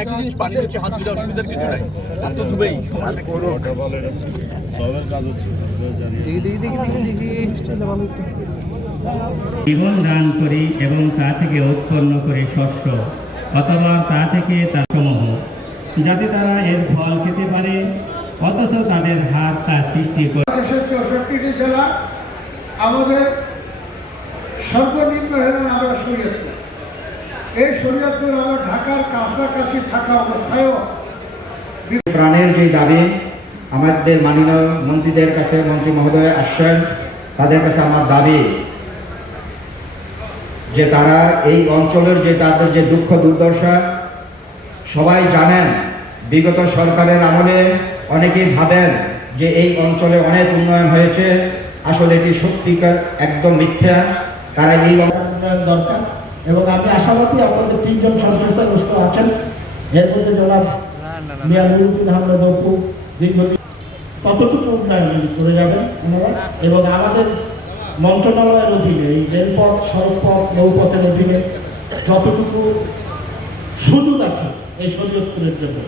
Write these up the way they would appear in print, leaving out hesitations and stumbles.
একই জিনিস পানি হচ্ছে হাত ধরে অসুবিধার কিছু নাই, হাত তো ধুবেই। জীবন দান করি এবং তা থেকে উৎপন্ন করি শস্য অথবা তা থেকে তার সমূহ, যাতে তারা এর ফল খেতে পারে, অথচ তাদের হাত তা সৃষ্টি করে। 64টি জেলা আমাদের সর্বনিম্ন হলেন আমরা শরীয়তপুর। এই শরীয়তপুর আমরা ঢাকার কাছাকাছি থাকা অবস্থায়ও প্রাণের যে দাবি আমাদের মাননীয় মন্ত্রীদের কাছে, মন্ত্রী মহোদয় আসছেন, তাদের কাছে আমার দাবি যে তারা এই অঞ্চলের যে তাদের যে দুঃখ দুর্দশা সবাই জানেন। বিগত সরকারের আমলে অনেকেই ভাবেন যে এই অঞ্চলে অনেক উন্নয়ন হয়েছে, আসলে এটি সত্যিকার একদম মিথ্যা। তারা এই উন্নয়ন দরকার এবং আমি আশাবাদী আপনাদের 3 জন সদস্যগ্রস্ত আছেন, এর মধ্যে জনাব মিয়া নুরুদ্দিন আহমেদ অপু দীর্ঘদিন কতটুকু উন্নয়ন করে যাবেন ওনারা, এবং আমাদের মন্ত্রণালয়ের অধীনে এই রেলপথ, সড়কপথ, নৌপথের অধীনে যতটুকু সুযোগ আছে এই শরীয়তপুরের জন্য,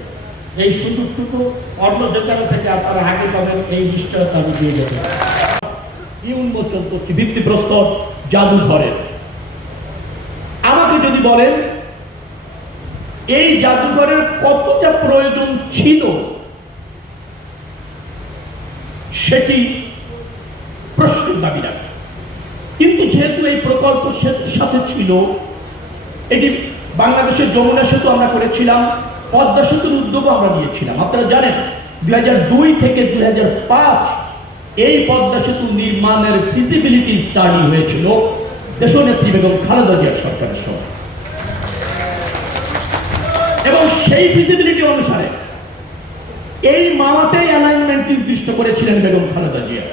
এই সুযোগটুকু অন্য যেখানে থেকে আপনারা আগে পাবেন এই নিশ্চয়তা আমি দিয়ে দেবেন। উন্মোচন করছি ভিত্তিপ্রস্তর জাদুঘরের। আমাকে যদি বলেন এই জাদুঘরের কতটা প্রয়োজন ছিল, সেটি প্রশ্নের দাবি রাখে। কিন্তু যেহেতু এই প্রকল্প সেতুর সাথে ছিল, এটি বাংলাদেশের যমুনা সেতু আমরা করেছিলাম, পদ্মা সেতুর উদ্যোগও আমরা নিয়েছিলাম। আপনারা জানেন 2002 থেকে 2005 এই পদ্মা সেতু নির্মাণের ফিজিবিলিটি স্টাডি হয়েছিল দেশনেত্রী বেগম খালেদা জিয়ার সরকারের সময়, এবং সেই ফিজিবিলিটি অনুসারে এই মাওয়াতেই অ্যালাইনমেন্ট নির্দিষ্ট করেছিলেন বেগম খালেদা জিয়া।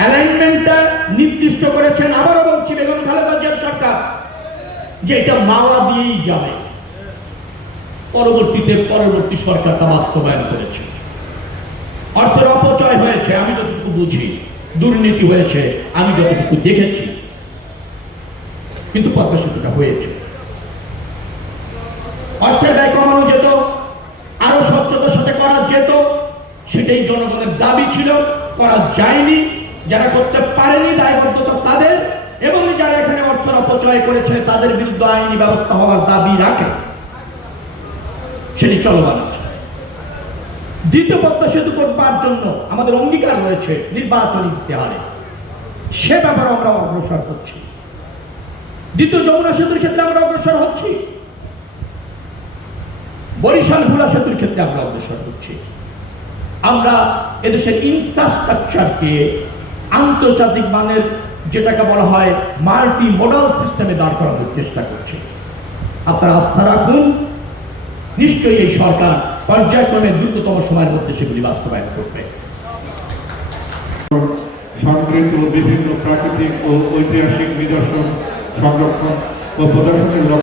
অ্যালাইনমেন্টটা নির্দিষ্ট করেছেন, আবারও বলছি, বেগম খালেদা জিয়ার সরকার, যে এটা মাওয়া দিয়েই যাবে। পরবর্তী সরকার তা বাস্তবায়ন করেছে। অর্থের অপচয় হয়েছে আমি যতটুকু বুঝি, দুর্নীতি হয়েছে আমি যতটুকু দেখেছি, কিন্তু পদ্মা সেতুটা হয়েছে। অর্থের ব্যয় কমানো যেত, আরো স্বচ্ছতার সাথে করা যেত, সেটাই জনগণের দাবি ছিল, করা যায়নি। যারা করতে পারেনি দায়বদ্ধতা তাদের, এবং যারা এখানে অর্থের অপচয় করেছে তাদের বিরুদ্ধে আইনি ব্যবস্থা হওয়ার দাবি রাখে, সেটি চলমান আছে। দ্বিতীয় পদ্মা সেতু করবার জন্য আমাদের অঙ্গীকার রয়েছে নির্বাচনী ইশতেহারে, সে ব্যাপারে আমরা অগ্রসর হচ্ছি। দ্বিতীয় যমুনা সেতুর ক্ষেত্রে আমরা অগ্রসর হচ্ছি, বরিশাল ভোলা সেতুর ক্ষেত্রে আমরা অগ্রসর হচ্ছি। আমরা এদেশের ইনফ্রাস্ট্রাকচারকে আন্তর্জাতিক মানের, যেটাকে বলা হয় মাল্টি মডাল সিস্টেমে দাঁড় করানোর চেষ্টা করছি। আপনারা আস্থা রাখুন, নিশ্চয়ই এই সরকার পর্যায়ক্রমে দ্রুততম সময়ের মধ্যে সেগুলি বাস্তবায়ন করবে। সংগৃহীত বিভিন্ন প্রাকৃতিক ও ঐতিহাসিক নিদর্শন সংরক্ষণ ও প্রদর্শনের